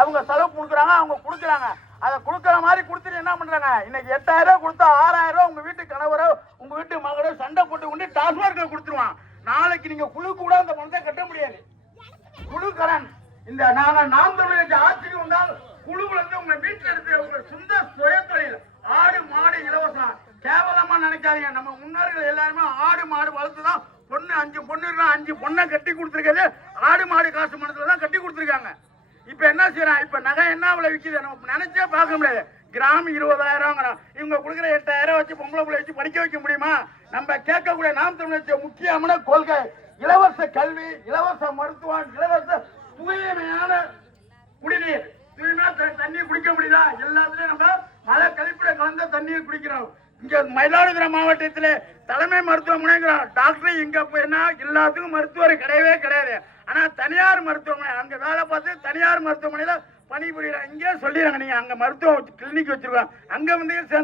அவங்க செலவு கொடுக்குறாங்க, அவங்க கொடுக்குறாங்க. அதை கொடுக்குற மாதிரி கொடுத்துட்டு என்ன பண்றாங்க, இன்னைக்கு 8000 ரூபாய் கொடுத்தா 6000 ரூபாய் உங்க வீட்டு கணவரோ உங்க வீட்டு மகளோ சண்டை போட்டு கொண்டு டாஸ்மார்க்ல கொடுத்துருவான். நாளைக்கு நீங்க குழு கூட அந்த பணத்தை கட்ட முடியாது. குழு கடன் இந்த நாம் தமிழர் ஆட்சிக்கு வந்தால் குழுவுல இருந்து உங்க வீட்டுல இருந்து உங்க சொந்த சுய தொழில் ஆடு மாடு இலவசம். கேவலமா நினைக்காதீங்க. நம்ம முன்னோர்கள் எல்லாருமே ஆடு மாடு வளர்த்துதான் பொண்ணு 5 பொண்ணு 5 பொண்ணை கட்டி கொடுத்துருக்கிறது ஆடு மாடு காசு மனத்துல தான் கட்டி கொடுத்துருக்காங்க. இப்ப என்ன செய்யறான், இப்ப நகை என்ன விலை விற்கிது நம்ம நினைச்சே பார்க்க முடியாது. கிராம் 20,000 இவங்க கொடுக்குற 8000 வச்சு பொம்பளை பிள்ளை வச்சு படிக்க வைக்க முடியுமா? நம்ம கேட்கக்கூடிய நாம் தமிழர் முக்கியமான கொள்கை இலவச கல்வி, இலவச மருத்துவம், இலவச தூய்மையான குடிநீர். தூய்மையா தண்ணி குடிக்க முடியுதா? எல்லாத்துலயும் நம்ம மழை கழிப்பிட கலந்த தண்ணீர் குடிக்கிறோம். இங்க மயிலாடுதுறை மாவட்டத்தில் தலைமை மருத்துவமனைங்கிறோம். டாக்டர் இங்க போயினா எல்லாத்துக்கும் மருத்துவர் கிடையவே கிடையாது. ஆனா தனியார் மருத்துவமனை அங்க வேலை பார்த்து தனியார் மருத்துவமனையில பணிபுரியலாம். இங்கே சொல்லிடுறாங்க, நீங்க அங்க மருத்துவ கிளினிக் வச்சிருக்கோம், அங்க வந்து